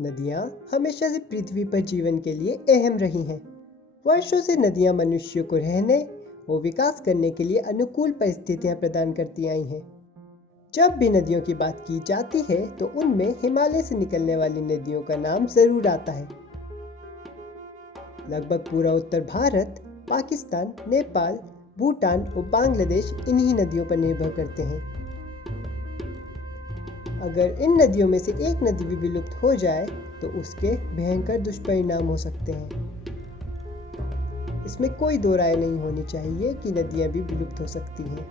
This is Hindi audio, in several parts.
नदियाँ हमेशा से पृथ्वी पर जीवन के लिए अहम रही हैं। वर्षों से नदियाँ मनुष्यों को रहने और विकास करने के लिए अनुकूल परिस्थितियाँ प्रदान करती आई हैं। जब भी नदियों की बात की जाती है तो उनमें हिमालय से निकलने वाली नदियों का नाम जरूर आता है। लगभग पूरा उत्तर भारत, पाकिस्तान, नेपाल, भूटान और बांग्लादेश इन्हीं नदियों पर निर्भर करते हैं। अगर इन नदियों में से एक नदी भी विलुप्त हो जाए तो उसके भयंकर दुष्परिणाम हो सकते हैं। इसमें कोई दो राय नहीं होनी चाहिए कि नदियां भी विलुप्त हो सकती हैं।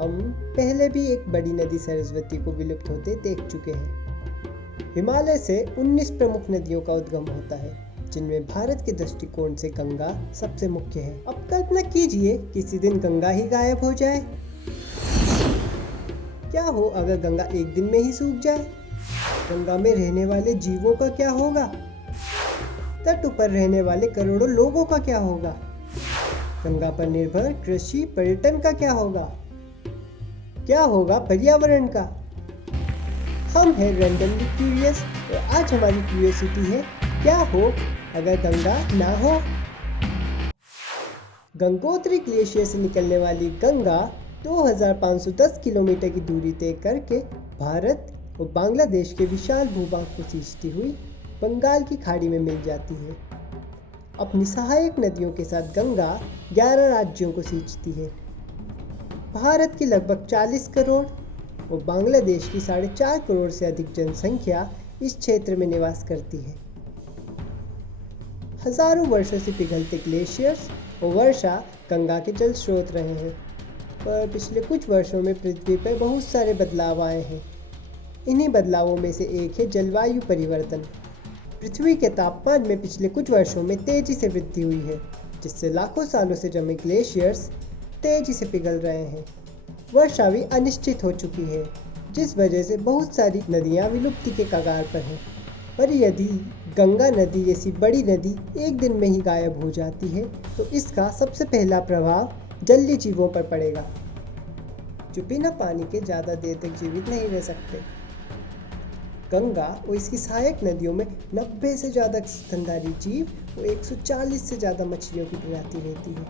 हम पहले भी एक बड़ी नदी सरस्वती को विलुप्त होते देख चुके हैं। हिमालय से 19 प्रमुख नदियों का उद्गम होता है, जिनमें भारत के दृष्टिकोण से गंगा सबसे मुख्य है। अब कल्पना कीजिए किसी दिन गंगा ही गायब हो जाए। क्या हो अगर गंगा एक दिन में ही सूख जाए? गंगा में रहने वाले जीवों का क्या होगा? तट पर रहने वाले करोड़ों लोगों का क्या होगा? गंगा पर निर्भर कृषि पर्यटन का क्या होगा? क्या होगा पर्यावरण का? हम हैं रैंडमली क्यूरियस और आज हमारी क्यूरियोसिटी है, क्या हो अगर गंगा ना हो? गंगोत्री ग्लेशियर से निकलने वाली गंगा 2510 किलोमीटर की दूरी तय करके भारत और बांग्लादेश के विशाल भूभाग को सींचती हुई बंगाल की खाड़ी में मिल जाती है। अपनी सहायक नदियों के साथ गंगा 11 राज्यों को सींचती है। भारत की लगभग 40 करोड़ और बांग्लादेश की 4.5 करोड़ से अधिक जनसंख्या इस क्षेत्र में निवास करती है। हजारों वर्षों से पिघलते ग्लेशियर्स और वर्षा गंगा के जल स्रोत रहे हैं, पर पिछले कुछ वर्षों में पृथ्वी पर बहुत सारे बदलाव आए हैं। इन्हीं बदलावों में से एक है जलवायु परिवर्तन। पृथ्वी के तापमान में पिछले कुछ वर्षों में तेजी से वृद्धि हुई है, जिससे लाखों सालों से जमे ग्लेशियर्स तेजी से पिघल रहे हैं। वर्षा भी अनिश्चित हो चुकी है, जिस वजह से बहुत सारी नदियां विलुप्ति के कगार पर हैं। पर यदि गंगा नदी जैसी बड़ी नदी एक दिन में ही गायब हो जाती है तो इसका सबसे पहला प्रभाव जलीय जीवों पर पड़ेगा, जो बिना पानी के ज़्यादा देर तक जीवित नहीं रह सकते। गंगा और इसकी सहायक नदियों में 90 से ज़्यादा स्तनधारी जीव और 140 से ज़्यादा मछलियों की प्रजाति रहती है,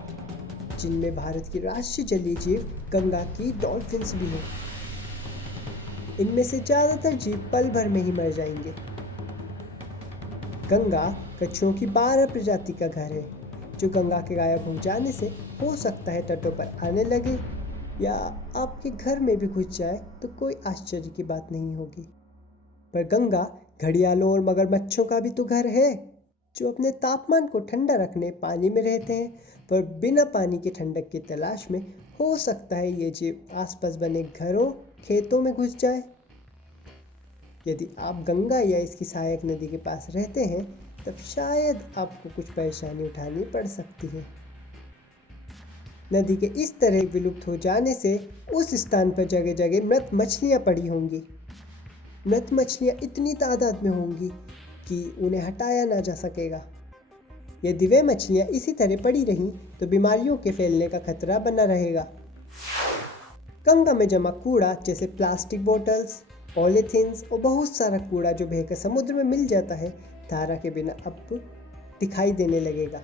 जिनमें भारत की राष्ट्रीय जलीय जीव गंगा की डॉल्फिन्स भी हैं। इनमें से ज़्यादातर जीव पल भर में ही मर जाएंगे। गंगा कछुओं की 12 प्रजाति का घर है, जो गंगा के गायब हो जाने से हो सकता है तटों पर आने लगे या आपके घर में भी घुस जाए तो कोई आश्चर्य की बात नहीं होगी। पर गंगा घड़ियालों और मगरमच्छों का भी तो घर है, जो अपने तापमान को ठंडा रखने पानी में रहते हैं, पर बिना पानी की ठंडक की तलाश में हो सकता है ये जीव आसपास बने घरों खेतों में घुस जाए। यदि आप गंगा या इसकी सहायक नदी के पास रहते हैं तब शायद आपको कुछ परेशानी उठानी पड़ सकती है। नदी के इस तरह विलुप्त हो जाने से उस स्थान पर जगह जगह मृत मछलियां पड़ी होंगी। मृत मछलियां इतनी तादाद में होंगी कि उन्हें हटाया ना जा सकेगा। यदि वे मछलियां इसी तरह पड़ी रहीं तो बीमारियों के फैलने का खतरा बना रहेगा। गंगा में जमा कूड़ा जैसे प्लास्टिक बोतल्स, पॉलीथीन्स और बहुत सारा कूड़ा जो बहकर समुद्र में मिल जाता है, धारा के बिना अब दिखाई देने लगेगा।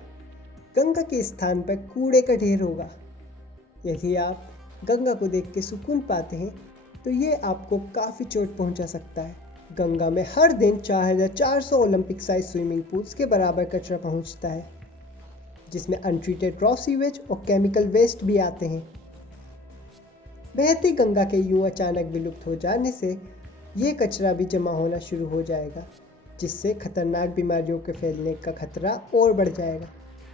गंगा के स्थान पर कूड़े का ढेर होगा। यदि आप गंगा को देख के सुकून पाते हैं तो ये आपको काफ़ी चोट पहुंचा सकता है। गंगा में हर दिन 4400 ओलंपिक साइज स्विमिंग पूल्स के बराबर कचरा पहुंचता है, जिसमें अनट्रीटेड रॉ सीवेज और केमिकल वेस्ट भी आते हैं। बहती गंगा के यूं अचानक विलुप्त हो जाने से ये कचरा भी जमा होना शुरू हो जाएगा, जिससे खतरनाक बीमारियों के फैलने का खतरा और बढ़ जाएगा।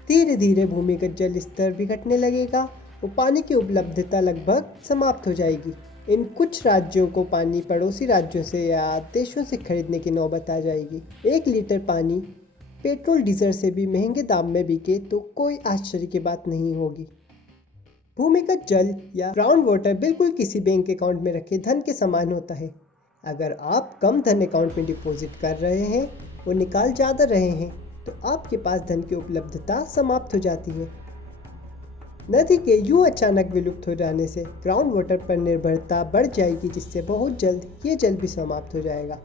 धीरे धीरे भूमिगत जल स्तर भी घटने लगेगा और पानी की उपलब्धता लगभग समाप्त हो जाएगी। इन कुछ राज्यों को पानी पड़ोसी राज्यों से या देशों से खरीदने की नौबत आ जाएगी। 1 लीटर पानी पेट्रोल डीजल से भी महंगे दाम में बिके तो कोई आश्चर्य की बात नहीं होगी। भूमिगत जल या ग्राउंड वाटर बिल्कुल किसी बैंक अकाउंट में रखे धन के समान होता है। अगर आप कम धन अकाउंट में डिपॉजिट कर रहे हैं और निकाल ज़्यादा रहे हैं तो आपके पास धन की उपलब्धता समाप्त हो जाती है। नदी के यूं अचानक विलुप्त हो जाने से ग्राउंड वाटर पर निर्भरता बढ़ जाएगी, जिससे बहुत जल्द ये जल भी समाप्त हो जाएगा।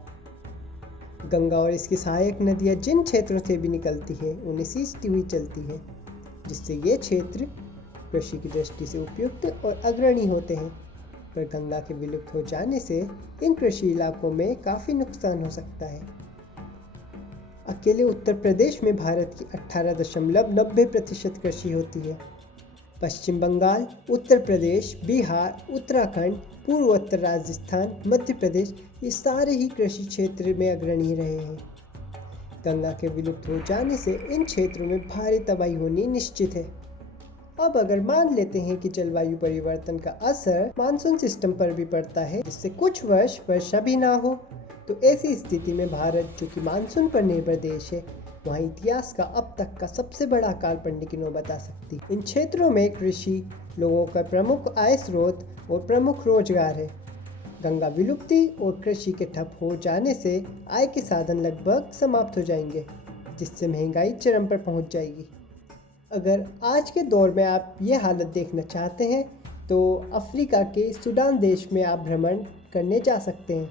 गंगा और इसकी सहायक नदियाँ जिन क्षेत्रों से भी निकलती है उन्हें सींचती हुई चलती है, जिससे ये क्षेत्र कृषि की दृष्टि से उपयुक्त और अग्रणी होते हैं। पर गंगा के विलुप्त हो जाने से इन कृषि इलाकों में काफ़ी नुकसान हो सकता है। अकेले उत्तर प्रदेश में भारत की 18.90% कृषि होती है। पश्चिम बंगाल, उत्तर प्रदेश, बिहार, उत्तराखंड, पूर्वोत्तर राजस्थान, मध्य प्रदेश ये सारे ही कृषि क्षेत्र में अग्रणी रहे हैं। गंगा के विलुप्त हो जाने से इन क्षेत्रों में भारी तबाही होनी निश्चित है। अब अगर मान लेते हैं कि जलवायु परिवर्तन का असर मानसून सिस्टम पर भी पड़ता है, जिससे कुछ वर्ष वर्षा भी ना हो, तो ऐसी स्थिति में भारत, जो कि मानसून पर निर्भर देश है, वहाँ इतिहास का अब तक का सबसे बड़ा अकाल पड़ने की नौबत आ सकती। इन क्षेत्रों में कृषि लोगों का प्रमुख आय स्रोत और प्रमुख रोजगार है। गंगा विलुप्ति और कृषि के ठप हो जाने से आय के साधन लगभग समाप्त हो जाएंगे, जिससे महंगाई चरम पर पहुंच जाएगी। अगर आज के दौर में आप ये हालत देखना चाहते हैं तो अफ्रीका के सूडान देश में आप भ्रमण करने जा सकते हैं।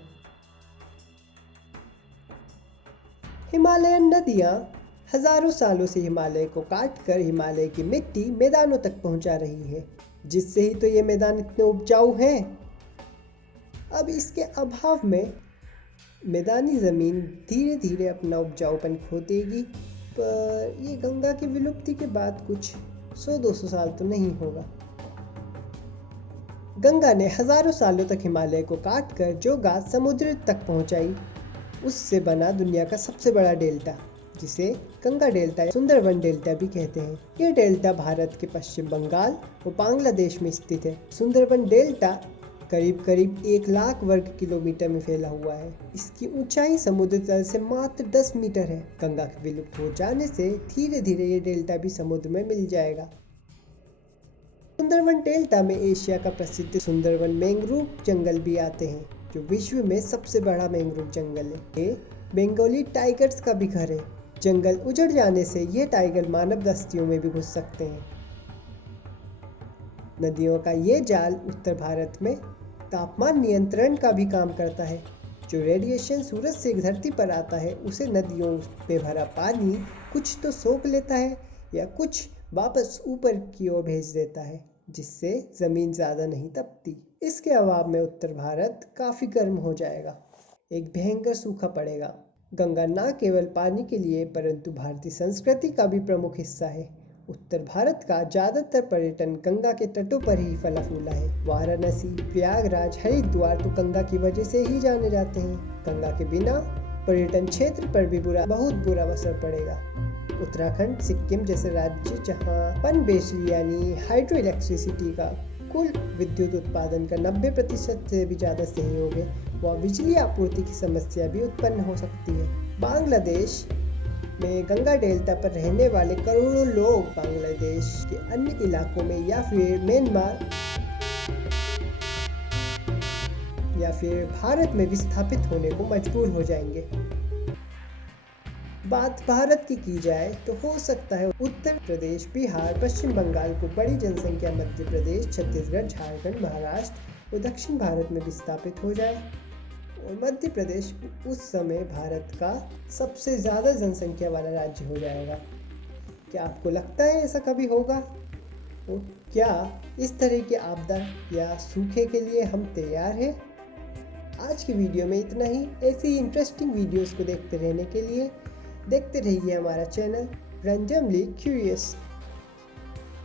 हिमालयन नदियाँ हजारों सालों से हिमालय को काटकर हिमालय की मिट्टी मैदानों तक पहुंचा रही है, जिससे ही तो ये मैदान इतने उपजाऊ हैं। अब इसके अभाव में मैदानी ज़मीन धीरे धीरे अपना उपजाऊपन खो देगी। पर ये गंगा की विलुप्ति के बाद कुछ 100-200 साल तो नहीं होगा। गंगा ने हजारों सालों तक हिमालय को काटकर जो घास समुद्र तक पहुंचाई, उससे बना दुनिया का सबसे बड़ा डेल्टा, जिसे गंगा डेल्टा या सुंदरवन डेल्टा भी कहते हैं। ये डेल्टा भारत के पश्चिम बंगाल और बांग्लादेश में स्थित है। सुंदरवन डेल्टा करीब करीब 1 लाख वर्ग किलोमीटर में फैला हुआ है। इसकी ऊंचाई समुद्र तल से मात्र 10 मीटर है। गंगा के विलुप्त हो जाने से धीरे धीरे ये डेल्टा भी समुद्र में मिल जाएगा। सुंदरवन डेल्टा में एशिया का प्रसिद्ध सुंदरवन मैंग्रोव जंगल भी आते हैं, जो विश्व में सबसे बड़ा मैंग्रोव जंगल है। ये बंगाली टाइगर्स का भी घर है। जंगल उजड़ जाने से ये टाइगर मानव बस्तियों में भी घुस सकते हैं। नदियों का ये जाल उत्तर भारत में तापमान नियंत्रण का भी काम करता है। जो रेडिएशन सूरज से धरती पर आता है, उसे नदियों में भरा पानी कुछ तो सोख लेता है या कुछ वापस ऊपर की ओर भेज देता है, जिससे ज़मीन ज़्यादा नहीं तपती। इसके अभाव में उत्तर भारत काफ़ी गर्म हो जाएगा। एक भयंकर सूखा पड़ेगा। गंगा न केवल पानी के लिए परंतु भारतीय संस्कृति का भी प्रमुख हिस्सा है। उत्तर भारत का ज़्यादातर पर्यटन गंगा के तटों पर ही फला फूला है। वाराणसी, प्रयागराज, हरिद्वार तो गंगा की वजह से ही जाने जाते हैं। गंगा के बिना पर्यटन क्षेत्र पर भी बहुत बुरा असर पड़ेगा। उत्तराखंड, सिक्किम जैसे राज्य जहां पनबिजली यानी हाइड्रो इलेक्ट्रिसिटी का कुल विद्युत उत्पादन का 90% से भी ज़्यादा सहयोग है, वहाँ बिजली आपूर्ति की समस्या भी उत्पन्न हो सकती है। बांग्लादेश में गंगा डेल्टा पर रहने वाले करोड़ों लोग बांग्लादेश के अन्य इलाकों में या फिर म्यांमार या फिर भारत में विस्थापित होने को मजबूर हो जाएंगे। बात भारत की जाए तो हो सकता है उत्तर प्रदेश, बिहार, पश्चिम बंगाल को बड़ी जनसंख्या मध्य प्रदेश, छत्तीसगढ़, झारखंड, महाराष्ट्र और दक्षिण भारत में विस्थापित हो जाए और मध्य प्रदेश उस समय भारत का सबसे ज़्यादा जनसंख्या वाला राज्य हो जाएगा। क्या आपको लगता है ऐसा कभी होगा? और क्या इस तरह की आपदा या सूखे के लिए हम तैयार हैं? आज की वीडियो में इतना ही। ऐसी ही इंटरेस्टिंग वीडियोस को देखते रहने के लिए देखते रहिए हमारा चैनल रैंडमली क्यूरियस।